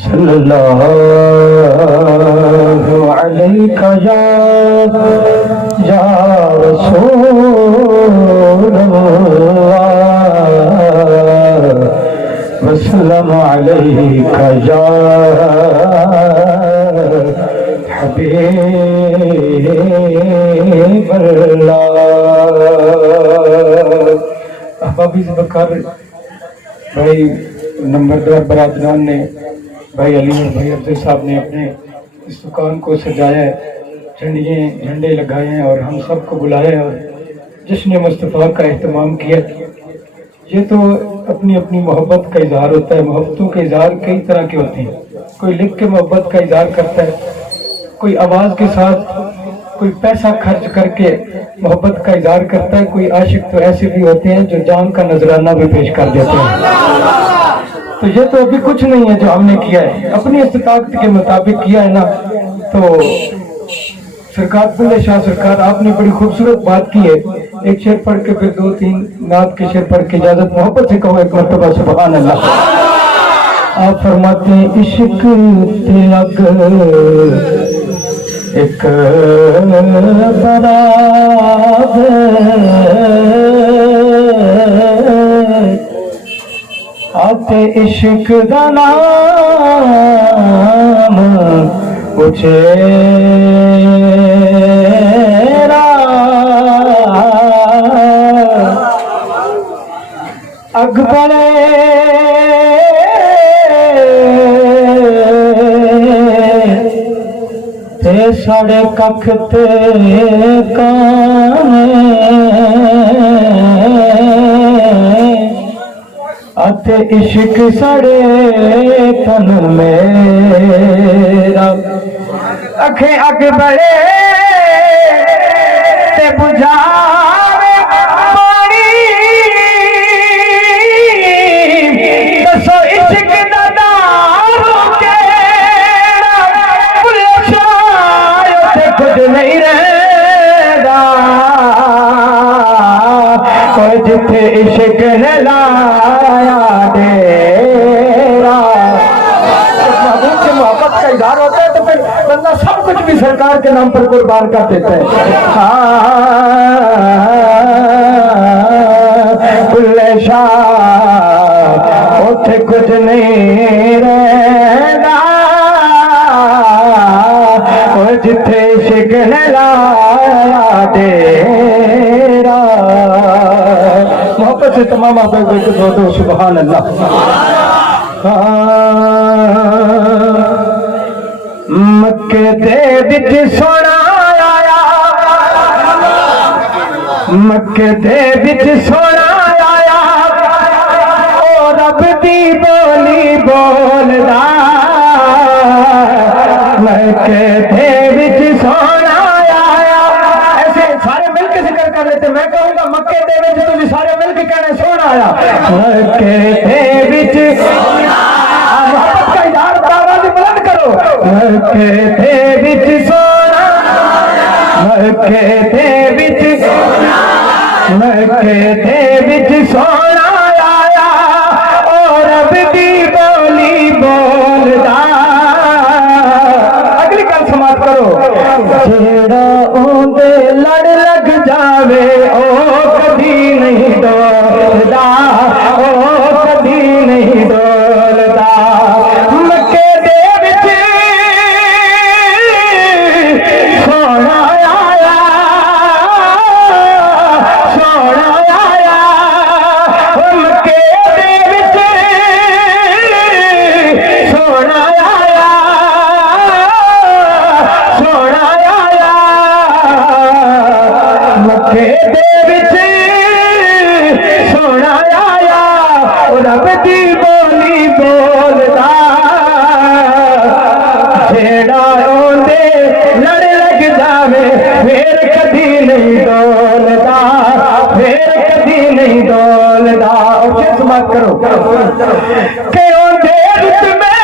सल्लल्लाहु अलैका या रसूलल्लाह वसल्लम अलैका या हबीबल्लाह। अहबाबी ज़बकार भाई नंबरदार बरादरान ने, भाई अली और भाई अफजल साहब ने अपने इस दुकान को सजाया है, झंडे लगाए हैं और हम सबको बुलाया है और जश्न मुस्तफ़ा का एहतमाम किया। ये तो अपनी अपनी मोहब्बत का इजहार होता है। मोहब्बतों के इजहार कई तरह के होते हैं। कोई लिख के मोहब्बत का इजहार करता है, कोई आवाज़ के साथ, कोई पैसा खर्च करके मोहब्बत का इजहार करता है। कोई आशिक तो ऐसे भी होते हैं जो जान का नजराना भी पेश कर देते हैं। तो ये तो अभी कुछ नहीं है जो हमने किया है, अपनी इस्तिताअत के मुताबिक किया है ना। तो सरकार बुल्ले शाह सरकार, आपने बड़ी खूबसूरत बात की है। एक शेर पढ़ के फिर 2-3 नात के शेर पढ़ के इजाजत मोहब्बत से कहो एक मर्तबा सुभान अल्लाह। आप फरमाते हैं इश्क तिलक एक बरात आते इश्क दा नाम उचेरा अकबर ते साढ़े कख ते काने आते इश्क साढ़े तन मेरा अखे अकबर ते बुझावे पानी दसो इश्क दा दारू केड़ा भुले शायो ते कुछ नहीं रहदा कोई जिथे इश्क ने लाया डेरा। महबूब से मोहब्बत का इजहार होता है तो फिर बंदा सब कुछ भी सरकार के नाम पर कुर्बान कर देता है। बुल्ले शाह उथे कुछ नहीं रहना जिथे इश्क ने लाया डेरा। मोहब्बत से तमाम आप दो सुभान अल्लाह। मक्के दे विच सोना आया, मक्के दे विच सोना आया, ओ रब दी बोली बोलदा। मक्के दे विच सोना आया, ऐसे सारे मिलकर जिक्र कर लेते। मैं कहूँगा मक्के दे विच तुम सारे मिलकर कहने सोना आया। मक्के दे विच मोहब्बत का इजहार आवाज़ बुलंद करो। मक्के दे विच सोना, मक्के दे विच सोना, मक्के दे विच सोना आया, ओ रब दी बोली बोलदा। अगली गल समाप्त करो। जेड़ा ओंदे लड़ लग जावे ओ कभी नहीं डोलदा, ओ कभी नहीं डोलदा। मक्के दे विच सोना आया, सोना आया, मक्के दे विच सोना आया, सोना आया, मक्के दे विच सोना आया, रब दी बोली बोलदा। जेड़ा ओंदे लड़ लग जावे फिर कदी नहीं डोलदा, फिर कदी नहीं डोलदा। और फिर समाप्त करो कि ओंदे रुत में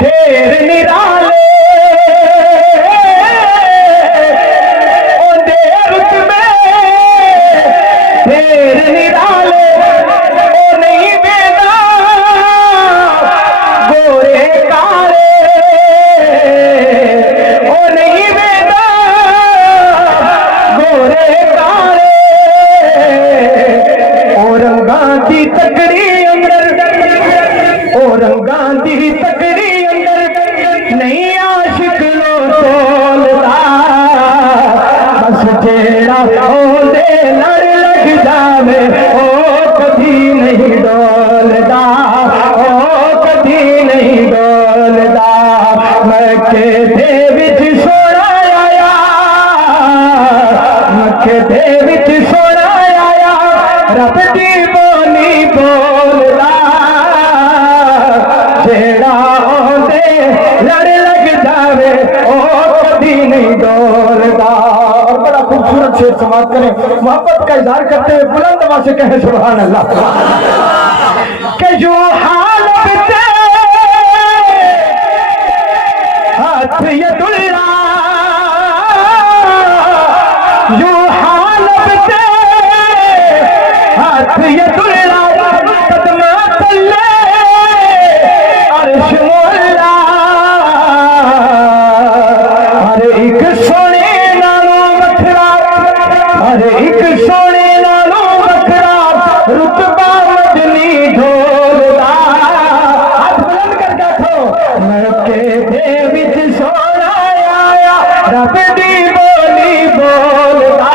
ढेर निराले, ओंदे रुत में शेर निराले ओ नहीं बेदा गोरे काले ओ नहीं बेदा गोरे काले ओ रंगा दी तकड़ी अंदर ओ रंगा दी तकड़ी अंदर नहीं आशिक लो तोलदा बस जेड़ा ओदे लड़ लग जावे ओ कभी नहीं डोलदा ओ कभी नहीं डोलदा मक्के दे विच सोना आया मक्के दे विच सोना आया रब दी बोली बोलदा जेड़ा ओदे लड़ लग जावे ओ कभी नहीं डोलदा। और बड़ा खूबसूरत शेर समाप्त करें, मोहब्बत का इजहार करते हुए बुलंद आवाज से कहें सुभान अल्लाह। के जो हालत हाथ ये दुल्ला जो हालत हाथ ये दुल्ला कदमा तल्ले अर्श मोला हर एक सोने नालों वखरा हर एक सोने नालों वखरा रुतबा मजनी ढोलदा। हाथ बुलंद कर बैठो मक्के दे विच सोना आया रब दी बोली बोलदा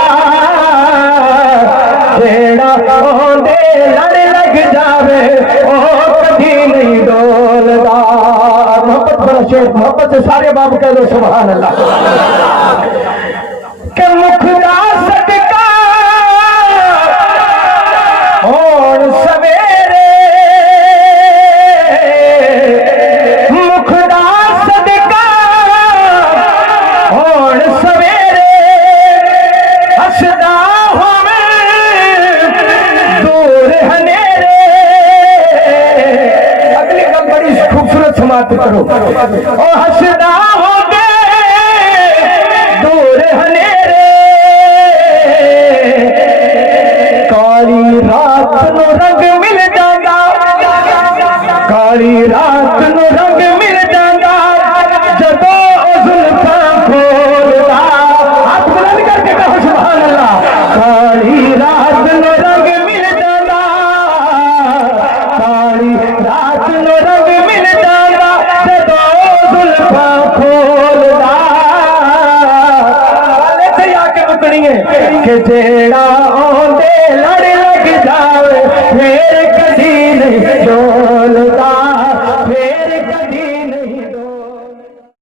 जेड़ा ओदे लड़ लग जावे ओ कभी नहीं डोलदा। मोहब्बत बड़ा शेर, मोहब्बत से सारे बाप कह दो सुभान अल्लाह। के मुखदा सदका और सवेरे मुखदा सदका और सवेरे हसदा होवे दूर हनेरे। अगली गल बड़ी खूबसूरत समाप्त करो ओ हसदा होवे दूर हनेरे काली रात नु रंग मिल जांदा काली रात नु रंग मिल जांदा जदों ओ जुल्फां खोलदा। हाथ बुलंद करके कहो सुभान अल्लाह। काली रात नु रंग मिल जांदा काली रात नु रंग मिल जांदा जदों ओ जुल्फां खोलदा। आके मुकनी है कि जेड़ा